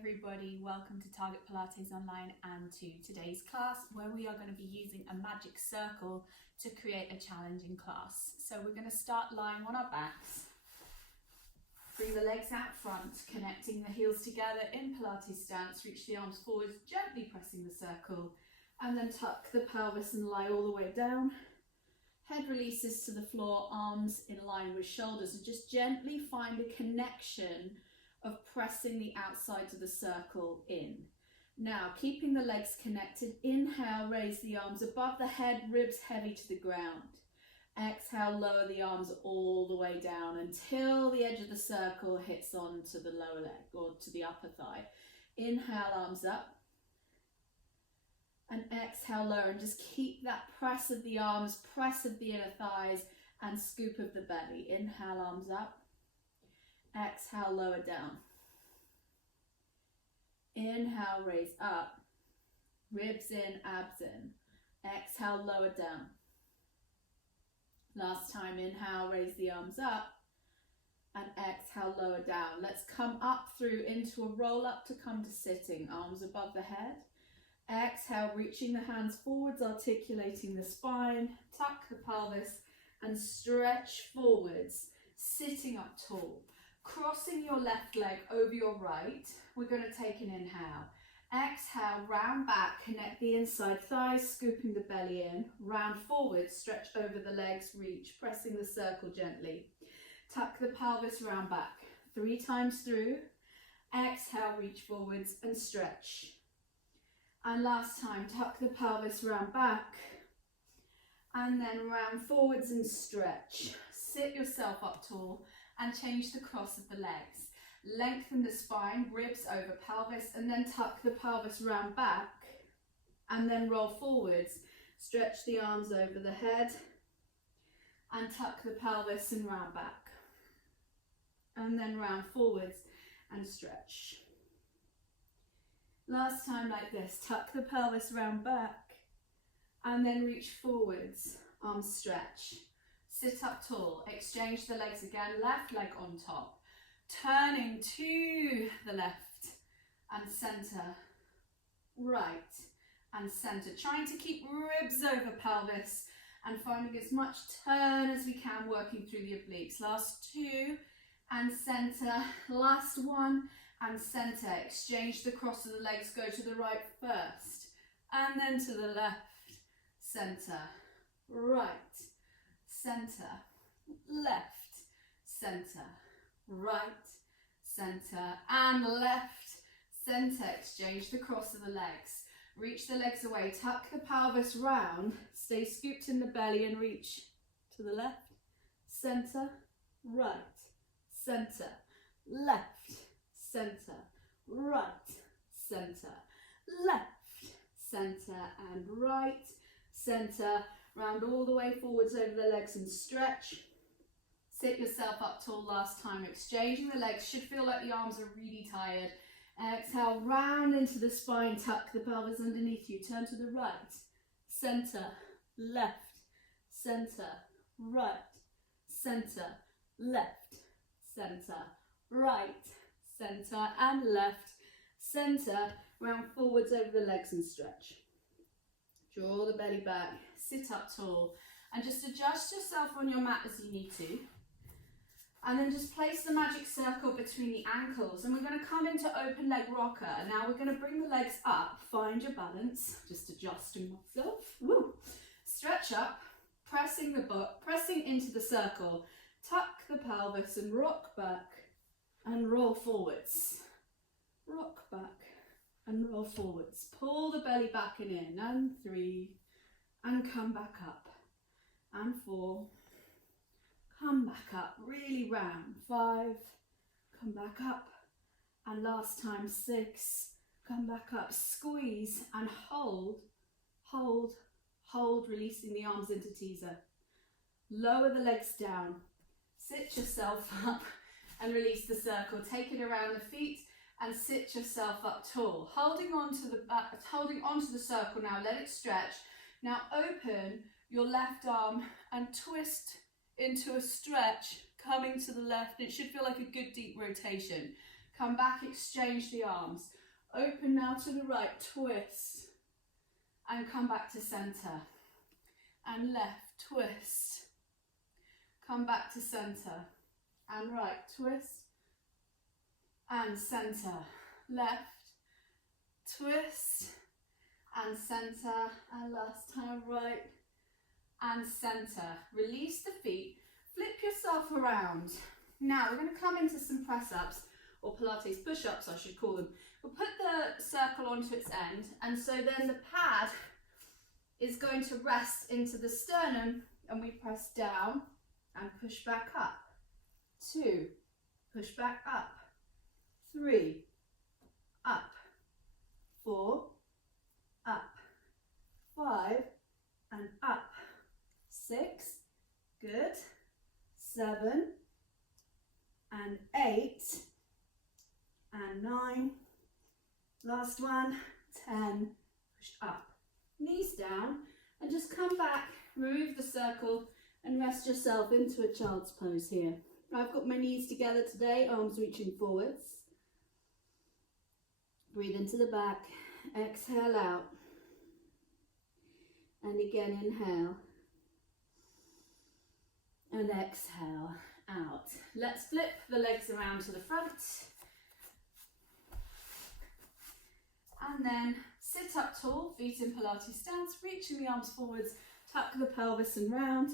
everybody, welcome to Target Pilates Online and to today's class where we are going to be using a magic circle to create a challenging class. So we're going to start lying on our backs, bring the legs out front, connecting the heels together in Pilates stance, reach the arms forwards, gently pressing the circle, and then tuck the pelvis and lie all the way down. Head releases to the floor, arms in line with shoulders, and just gently find a connection of pressing the outsides of the circle in. Now, keeping the legs connected, inhale, raise the arms above the head, ribs heavy to the ground. Exhale, lower the arms all the way down until the edge of the circle hits onto the lower leg or to the upper thigh. Inhale, arms up. And exhale, lower, and just keep that press of the arms, press of the inner thighs, and scoop of the belly. Inhale, arms up. Exhale, lower down. Inhale, raise up. Ribs in, abs in. Exhale, lower down. Last time, inhale, raise the arms up. And exhale, lower down. Let's come up through into a roll up to come to sitting. Arms above the head. Exhale, reaching the hands forwards, articulating the spine. Tuck the pelvis and stretch forwards, sitting up tall. Crossing your left leg over your right, we're going to take an inhale. Exhale, round back, connect the inside thighs, scooping the belly in. Round forward, stretch over the legs, reach, pressing the circle gently. Tuck the pelvis round back. 3 times through. Exhale, reach forwards and stretch. And last time, tuck the pelvis round back. And then round forwards and stretch. Sit yourself up tall and change the cross of the legs. Lengthen the spine, ribs over pelvis, and then tuck the pelvis round back, and then roll forwards. Stretch the arms over the head, and tuck the pelvis and round back. And then round forwards and stretch. Last time like this, tuck the pelvis round back, and then reach forwards, arms stretch. Sit up tall, exchange the legs again, left leg on top, turning to the left and centre, right and centre, trying to keep ribs over pelvis and finding as much turn as we can, working through the obliques. Last 2 and centre, last 1 and centre, exchange the cross of the legs, go to the right first and then to the left, centre, right, centre, left, centre, right, centre, and left, centre. Exchange the cross of the legs. Reach the legs away, tuck the pelvis round, stay scooped in the belly and reach to the left, centre, right, centre, left, centre, right, centre, left, centre, and right, centre. Round all the way forwards over the legs and stretch. Sit yourself up tall last time. Exchanging the legs. Should feel like the arms are really tired. Exhale, round into the spine. Tuck the pelvis underneath you. Turn to the right. Centre, left, centre, right, centre, left, centre, right, centre, and left, centre. Round forwards over the legs and stretch. Draw the belly back, sit up tall, and just adjust yourself on your mat as you need to. And then just place the magic circle between the ankles, and we're going to come into open leg rocker. Now we're going to bring the legs up, find your balance, just adjusting myself. Woo. Stretch up, pressing the butt, pressing into the circle. Tuck the pelvis and rock back and roll forwards. Rock back and roll forwards. Pull the belly back and in, and 3, and come back up, and 4, come back up, really round, 5, come back up, and last time 6, come back up, squeeze and hold, hold, hold, releasing the arms into teaser. Lower the legs down, sit yourself up and release the circle, take it around the feet, and sit yourself up tall, holding on to the back, holding onto the circle now, let it stretch. Now open your left arm and twist into a stretch, coming to the left. It should feel like a good deep rotation. Come back, exchange the arms. Open now to the right, twist. And come back to center. And left, twist. Come back to center. And right, twist. And center. Left, twist. And center. And last time, right. And center. Release the feet. Flip yourself around. Now we're going to come into some press-ups, or Pilates push-ups I should call them. We'll put the circle onto its end, and so then the pad is going to rest into the sternum, and we press down and push back up. 2, push back up. 3, up. 4, up. 5, and up. 6, good. 7, and 8, and 9, last one, 10, push up, knees down, and just come back, remove the circle, and rest yourself into a child's pose here. I've got my knees together today, arms reaching forwards. Breathe into the back, exhale out, and again inhale, and exhale out. Let's flip the legs around to the front. And then sit up tall, feet in Pilates stance, reaching the arms forwards, tuck the pelvis and round,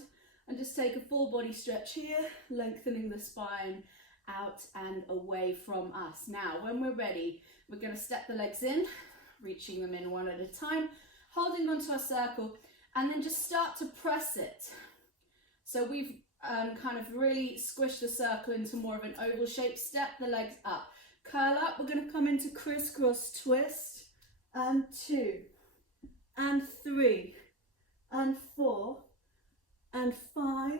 and just take a full body stretch here, lengthening the spine out and away from us. Now, when we're ready, we're going to step the legs in, reaching them in one at a time, holding onto our circle, and then just start to press it. So we've kind of really squish the circle into more of an oval shape. Step the legs up, curl up. We're going to come into crisscross twist, and 2, and 3, and 4, and 5,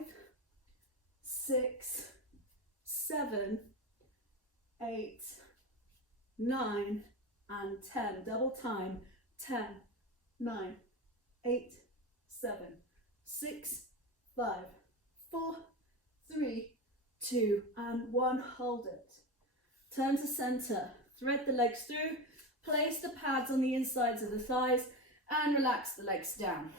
6, 7, 8, 9, and 10. Double time. 10, 9, 8, 7, 6, 5, 4, 3, 2, and 1. Hold it. Turn to center. Thread the legs through. Place the pads on the insides of the thighs and relax the legs down.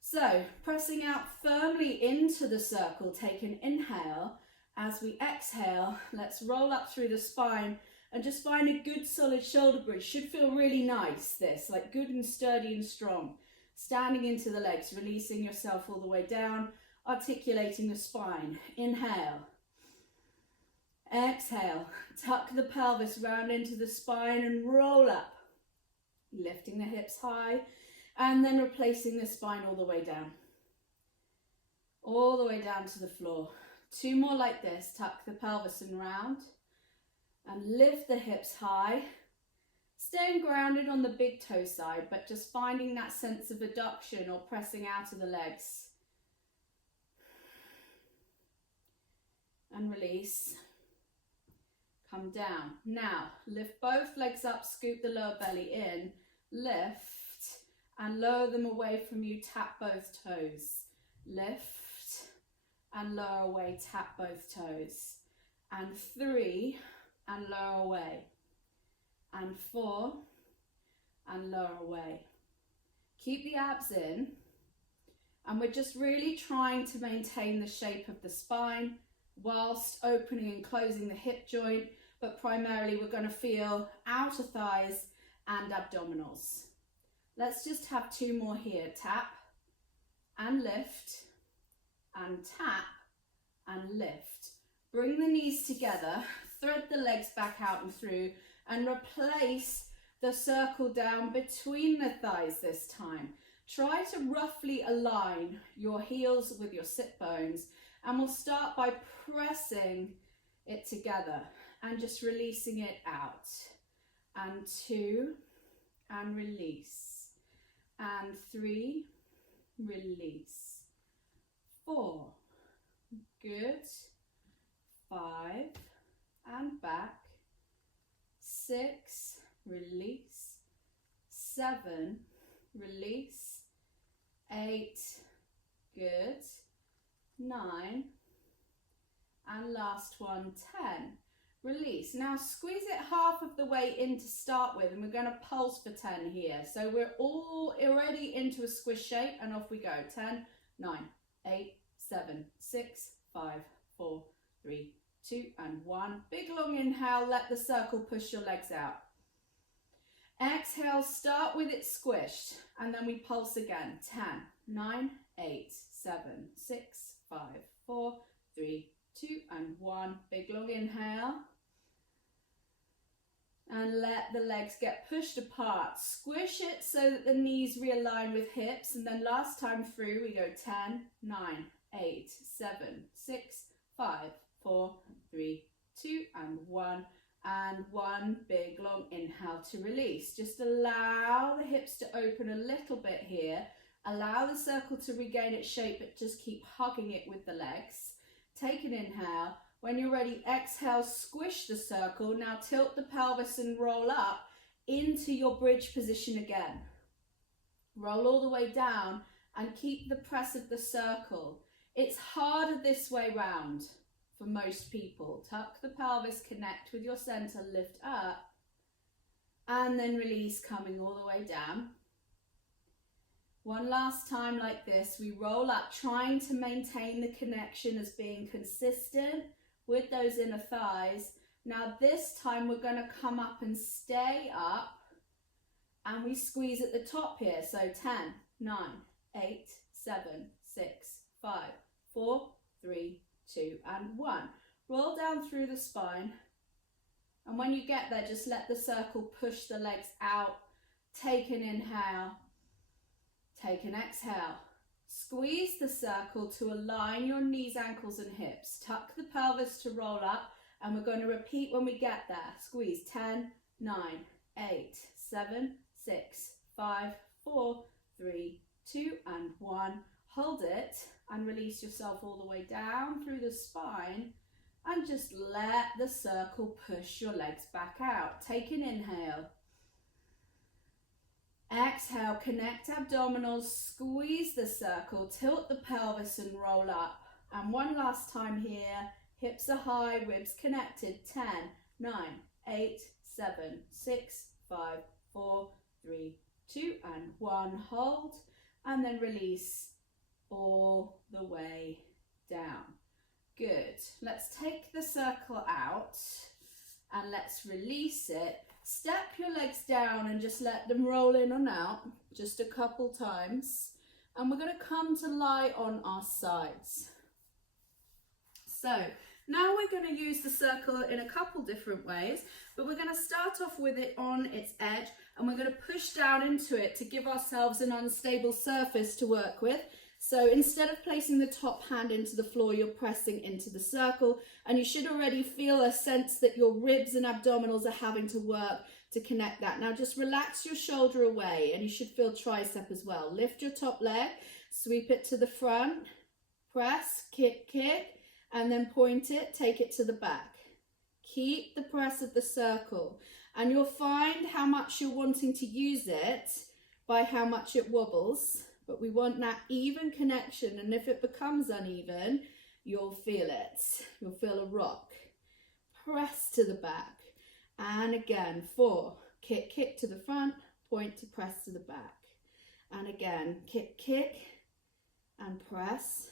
So, pressing out firmly into the circle, take an inhale. As we exhale, let's roll up through the spine and just find a good solid shoulder bridge. Should feel really nice, this, like good and sturdy and strong. Standing into the legs, releasing yourself all the way down, articulating the spine. Inhale. Exhale. Tuck the pelvis round into the spine and roll up. Lifting the hips high and then replacing the spine all the way down. All the way down to the floor. 2 more like this. Tuck the pelvis and round and lift the hips high. Staying grounded on the big toe side, but just finding that sense of adduction or pressing out of the legs. And release. Come down. Now, lift both legs up, scoop the lower belly in, lift, and lower them away from you, tap both toes. Lift, and lower away, tap both toes. And 3, and lower away. And 4, and lower away. Keep the abs in, and we're just really trying to maintain the shape of the spine whilst opening and closing the hip joint, but primarily we're going to feel outer thighs and abdominals. Let's just have 2 more here. Tap and lift, and tap and lift. Bring the knees together, thread the legs back out and through, and replace the circle down between the thighs this time. Try to roughly align your heels with your sit bones, and we'll start by pressing it together and just releasing it out. And 2, and release. And 3, release. 4, good. 5, and back. 6, release. 7, release. 8, good. 9, and last one, 10. release. Now squeeze it half of the way in to start with, and we're going to pulse for 10 here. So we're all already into a squish shape, and off we go. 10, 9, 8, 7, 6, 5, 4, 3, 2, and 1. Big long inhale, let the circle push your legs out. Exhale, start with it squished, and then we pulse again. 10, 9, 8, 7, 6, 5, 4, 3, 2, and 1. Big long inhale. And let the legs get pushed apart. Squish it so that the knees realign with hips. And then last time through, we go 10, 9, 8, 7, 6, 5, 4, 3, 2, and 1. And 1 big long inhale to release. Just allow the hips to open a little bit here. Allow the circle to regain its shape, but just keep hugging it with the legs. Take an inhale. When you're ready, exhale, squish the circle. Now tilt the pelvis and roll up into your bridge position again. Roll all the way down and keep the press of the circle. It's harder this way round for most people. Tuck the pelvis, connect with your center, lift up, and then release, coming all the way down. One last time like this, we roll up, trying to maintain the connection as being consistent with those inner thighs. Now this time we're going to come up and stay up, and we squeeze at the top here. So 10, 9, 8, 7, 6, 5, 4, 3, 2, and 1. Roll down through the spine, and when you get there, just let the circle push the legs out. Take an inhale, take an exhale. Squeeze the circle to align your knees, ankles, and hips. Tuck the pelvis to roll up, and we're going to repeat when we get there. Squeeze 10, 9, 8, 7, 6, 5, 4, 3, 2, and 1. Hold it and release yourself all the way down through the spine, and just let the circle push your legs back out. Take an inhale. Exhale, connect abdominals, squeeze the circle, tilt the pelvis and roll up. And one last time here, hips are high, ribs connected. 10, 9, 8, 7, 6, 5, 4, 3, 2, and 1. Hold, and then release all the way down. Good. Let's take the circle out and let's release it. Step your legs down and just let them roll in and out, just a couple times. And we're going to come to lie on our sides. So now we're going to use the circle in a couple different ways, but we're going to start off with it on its edge, and we're going to push down into it to give ourselves an unstable surface to work with. So instead of placing the top hand into the floor, you're pressing into the circle, and you should already feel a sense that your ribs and abdominals are having to work to connect that. Now just relax your shoulder away, and you should feel tricep as well. Lift your top leg, sweep it to the front, press, kick, kick, and then point it, take it to the back. Keep the press of the circle, and you'll find how much you're wanting to use it by how much it wobbles. But we want that even connection, and if it becomes uneven, you'll feel it. You'll feel a rock. Press to the back. And again, 4. Kick, kick to the front, point to press to the back. And again, kick, kick, and press.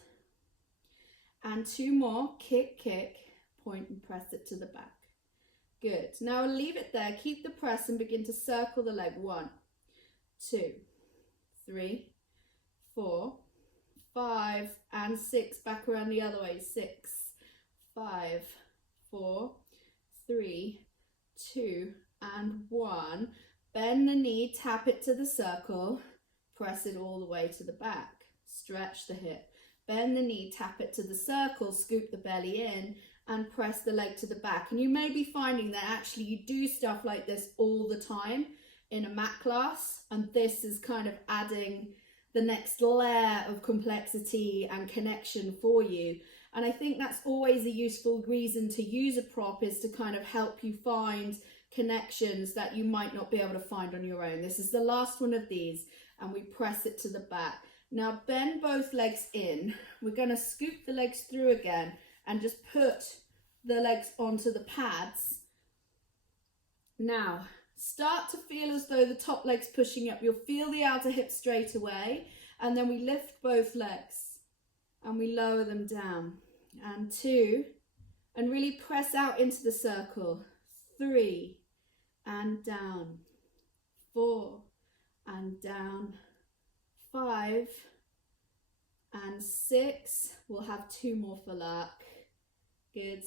And 2 more. Kick, kick, point and press it to the back. Good. Now leave it there. Keep the press and begin to circle the leg. 1, 2, 3, 4, 5, and 6. Back around the other way. 6, 5, 4, 3, 2, and 1. Bend the knee, tap it to the circle, press it all the way to the back. Stretch the hip. Bend the knee, tap it to the circle, scoop the belly in, and press the leg to the back. And you may be finding that actually you do stuff like this all the time in a mat class, and this is kind of adding the next layer of complexity and connection for you. And I think that's always a useful reason to use a prop, is to kind of help you find connections that you might not be able to find on your own. This is the last one of these, and we press it to the back. Now bend both legs in. We're going to scoop the legs through again and just put the legs onto the pads. Now, start to feel as though the top leg's pushing up. You'll feel the outer hip straight away, and then we lift both legs and we lower them down. And 2, and really press out into the circle. 3, and down. 4, and down. 5, and 6. We'll have 2 more for luck. Good.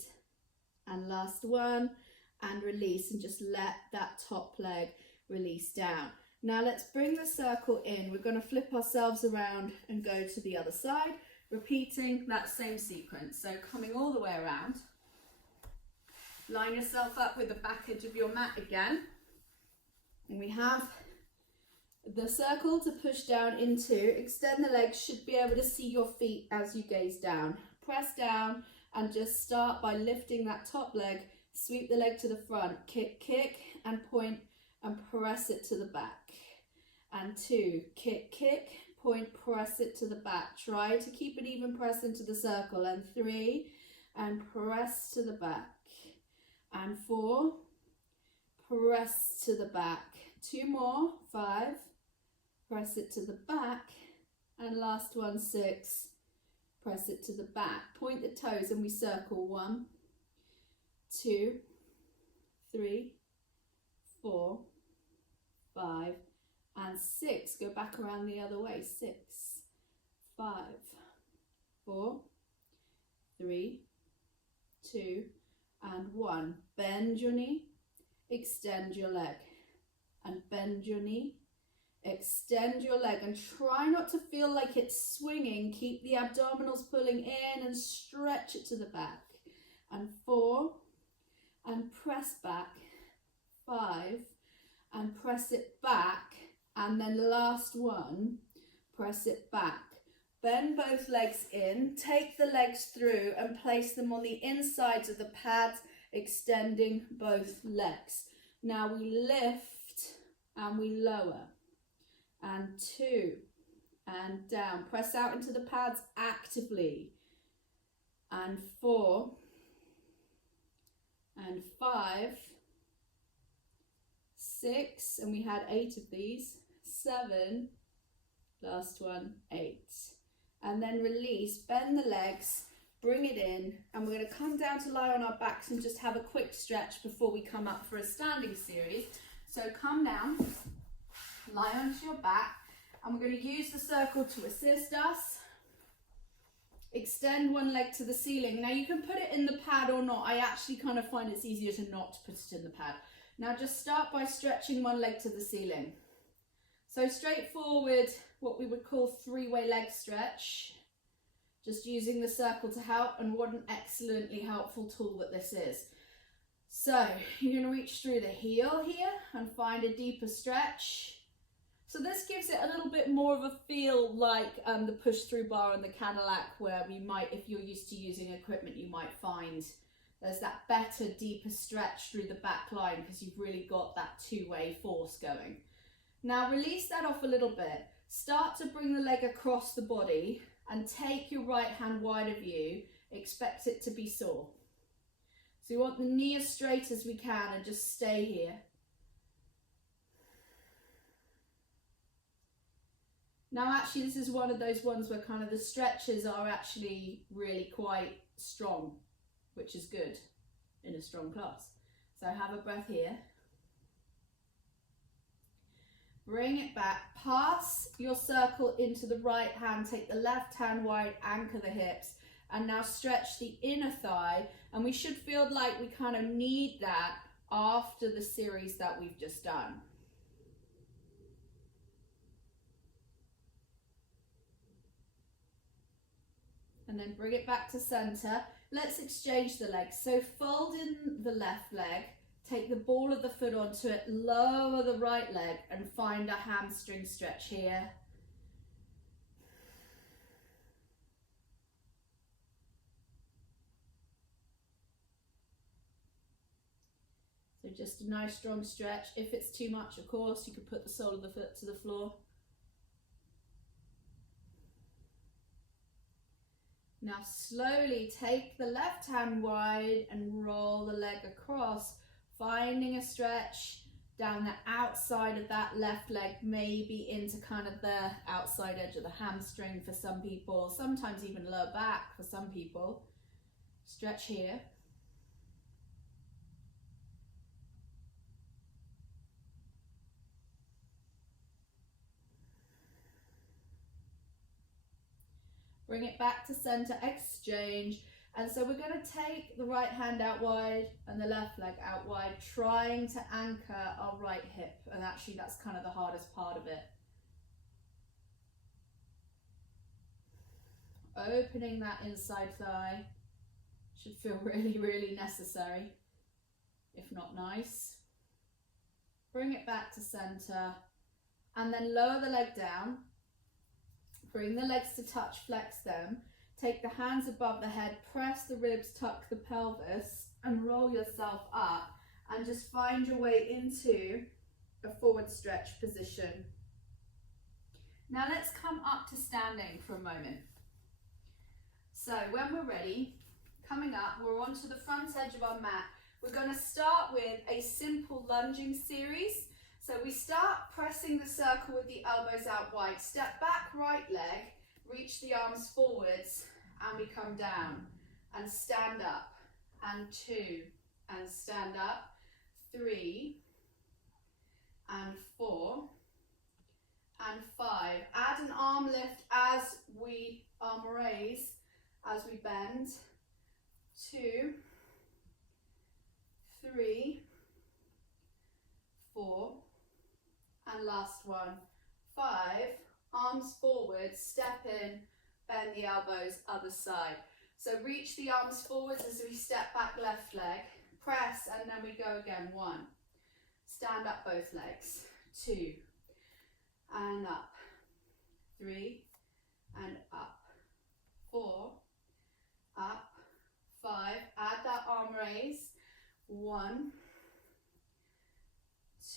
And last one, and release, and just let that top leg release down. Now let's bring the circle in. We're going to flip ourselves around and go to the other side, repeating that same sequence. So coming all the way around, line yourself up with the back edge of your mat again, and we have the circle to push down into. Extend the legs, should be able to see your feet as you gaze down. Press down and just start by lifting that top leg, sweep the leg to the front, kick, kick, and point and press it to the back. And 2, kick, kick, point, press it to the back. Try to keep an even press into the circle. And 3, and press to the back. And 4, press to the back. 2 more, 5, press it to the back. And last one, 6, press it to the back. Point the toes and we circle. 1, 2, 3, 4, 5, and 6. Go back around the other way. 6, 5, 4, 3, 2, and 1. Bend your knee, extend your leg, and bend your knee, extend your leg, and try not to feel like it's swinging. Keep the abdominals pulling in and stretch it to the back. And 4, and press back. 5, and press it back. And then last one, press it back. Bend both legs in, take the legs through and place them on the insides of the pads, extending both legs. Now we lift and we lower. And 2, and down. Press out into the pads actively. And 4, and 5, 6, and we had 8 of these. 7, last one, 8. And then release, bend the legs, bring it in, and we're going to come down to lie on our backs and just have a quick stretch before we come up for a standing series. So come down, lie onto your back, and we're going to use the circle to assist us. Extend one leg to the ceiling. Now you can put it in the pad or not. I actually kind of find it's easier to not put it in the pad. Now just start by stretching one leg to the ceiling. So straightforward, what we would call 3-way leg stretch. Just using the circle to help, and what an excellently helpful tool that this is. So you're going to reach through the heel here and find a deeper stretch. So this gives it a little bit more of a feel like the push through bar on the Cadillac, where we might, if you're used to using equipment, you might find there's that better, deeper stretch through the back line because you've really got that 2-way force going. Now release that off a little bit. Start to bring the leg across the body and take your right hand wide of you. Expect it to be sore. So you want the knee as straight as we can and just stay here. Now actually this is one of those ones where kind of the stretches are actually really quite strong, which is good in a strong class. So have a breath here. Bring it back, pass your circle into the right hand, take the left hand wide, anchor the hips, and now stretch the inner thigh, and we should feel like we kind of need that after the series that we've just done. And then bring it back to center. Let's exchange the legs. So fold in the left leg, take the ball of the foot onto it, lower the right leg and find a hamstring stretch here. So just a nice strong stretch. If it's too much, of course, you could put the sole of the foot to the floor. Now slowly take the left hand wide and roll the leg across, finding a stretch down the outside of that left leg, maybe into kind of the outside edge of the hamstring for some people, sometimes even lower back for some people. Stretch here. Bring it back to center, exchange. And so we're going to take the right hand out wide and the left leg out wide, trying to anchor our right hip. And actually that's kind of the hardest part of it. Opening that inside thigh. Should feel really, really necessary, if not nice. Bring it back to center and then lower the leg down. Bring the legs to touch, flex them. Take the hands above the head, press the ribs, tuck the pelvis, and roll yourself up. And just find your way into a forward stretch position. Now let's come up to standing for a moment. So when we're ready, coming up, we're onto the front edge of our mat. We're going to start with a simple lunging series. So we start pressing the circle with the elbows out wide. Step back, right leg, reach the arms forwards, and we come down. And stand up, and 2, and stand up, 3, and 4, and 5. Add an arm lift as we arm raise, as we bend. 2, 3, 4, and last one. 5, arms forward, step in, bend the elbows, other side. So reach the arms forwards as we step back left leg, press, and then we go again. 1, stand up both legs. 2, and up. 3, and up. 4, up. 5, add that arm raise. 1,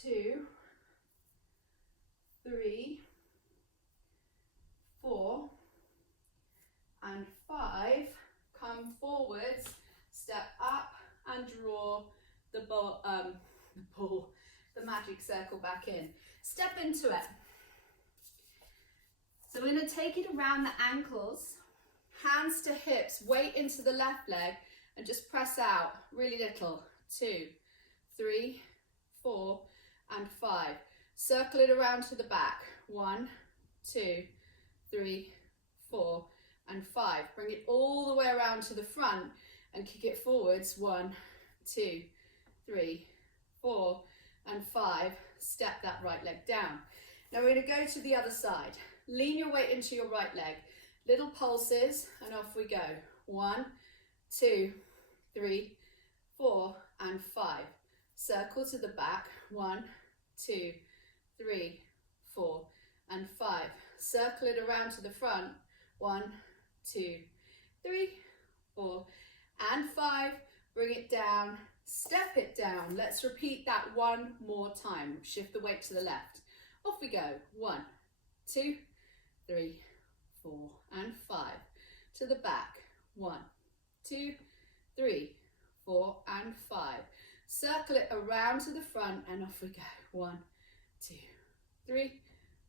2, 3, 4, and 5. Come forwards, step up, and draw the magic circle back in. Step into it. So we're going to take it around the ankles, hands to hips, weight into the left leg, and just press out really little. 2, 3, 4, and 5. Circle it around to the back. 1, 2, 3, 4, and 5. Bring it all the way around to the front and kick it forwards. 1, 2, 3, 4, and 5. Step that right leg down. Now we're going to go to the other side. Lean your weight into your right leg. Little pulses, and off we go. 1, 2, 3, 4, and 5. Circle to the back. 1, 2, 3, 4, and 5. Circle it around to the front. 1, 2, 3, 4, and 5. Bring it down, step it down. Let's repeat that one more time. Shift the weight to the left. Off we go. 1, 2, 3, 4, and 5. To the back. 1, 2, 3, 4, and 5. Circle it around to the front and off we go. 1, 2, 3,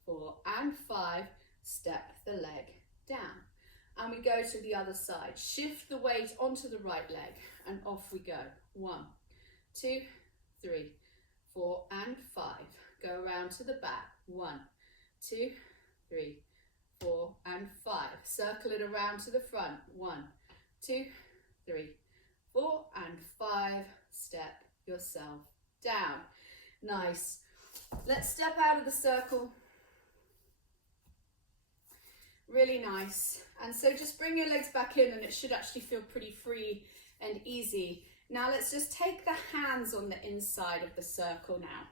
4, and 5. Step the leg down. And we go to the other side. Shift the weight onto the right leg and off we go. 1, 2, 3, 4, and 5. Go around to the back. 1, 2, 3, 4, and 5. Circle it around to the front. 1, 2, 3, 4, and 5. Step yourself down. Nice. Let's step out of the circle. Really nice. And so just bring your legs back in and it should actually feel pretty free and easy. Now let's just take the hands on the inside of the circle now.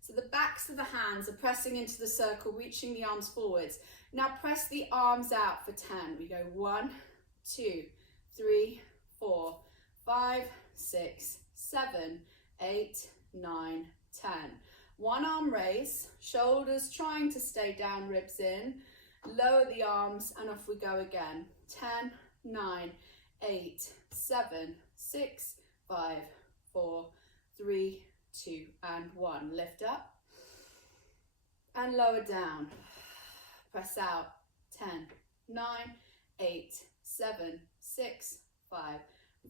So the backs of the hands are pressing into the circle, reaching the arms forwards. Now press the arms out for 10. We go 1, 2, 3, 4, 5, 6, 7, 8, 9, 10. One arm raise, shoulders trying to stay down, ribs in. Lower the arms and off we go again. 10, 9, 8, 7, 6, 5, 4, 3, 2, and 1. Lift up and lower down. Press out. 10, 9, 8, 7, 6, 5,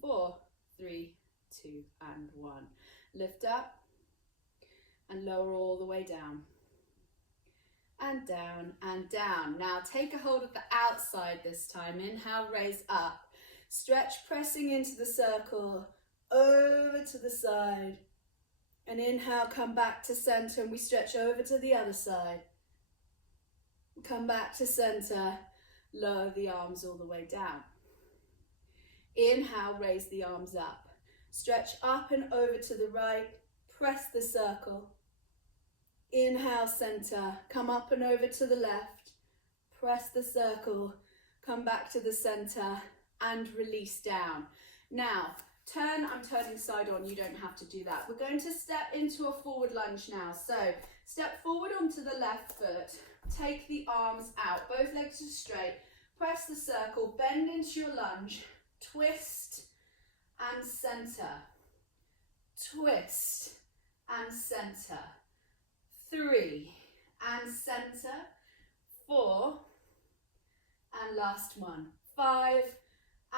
4, 3, 2, and 1. Lift up and lower all the way down. And down and down. Now take a hold of the outside this time. Inhale, raise up. Stretch, pressing into the circle, over to the side. And inhale, come back to center, and we stretch over to the other side. Come back to center, lower the arms all the way down. Inhale, raise the arms up. Stretch up and over to the right, press the circle. Inhale, center, come up and over to the left, press the circle, come back to the center and release down. Now, I'm turning side on, you don't have to do that. We're going to step into a forward lunge now. So, step forward onto the left foot, take the arms out, both legs are straight, press the circle, bend into your lunge, twist and center, twist and center. 3 and center, 4 and last one, 5,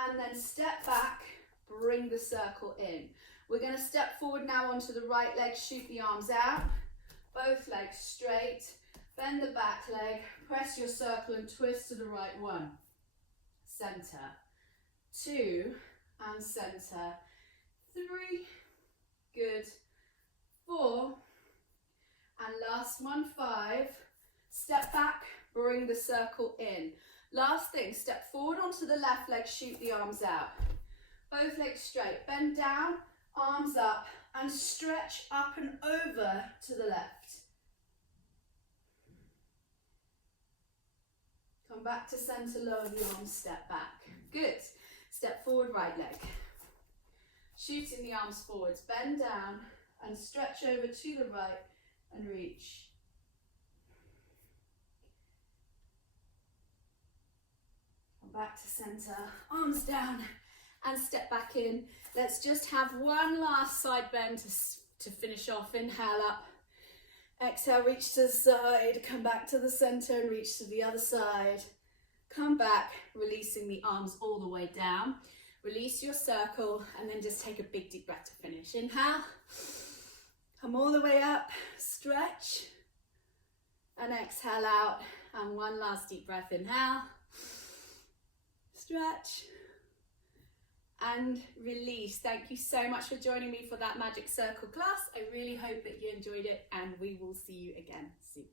and then step back, bring the circle in. We're going to step forward now onto the right leg, shoot the arms out, both legs straight, bend the back leg, press your circle and twist to the right one, center, 2 and center, 3, good, 4, and last one, 5, step back, bring the circle in. Last thing, step forward onto the left leg, shoot the arms out. Both legs straight, bend down, arms up, and stretch up and over to the left. Come back to center, lower the arms, step back. Good. Step forward, right leg. Shooting the arms forwards, bend down and stretch over to the right and reach. Come back to center, arms down and step back in. Let's just have one last side bend to finish off. Inhale up, exhale, reach to the side, come back to the center and reach to the other side. Come back, releasing the arms all the way down. Release your circle and then just take a big deep breath to finish. Inhale. Come all the way up, stretch, and exhale out, and one last deep breath, inhale, stretch, and release. Thank you so much for joining me for that Magic Circle class. I really hope that you enjoyed it, and we will see you again soon.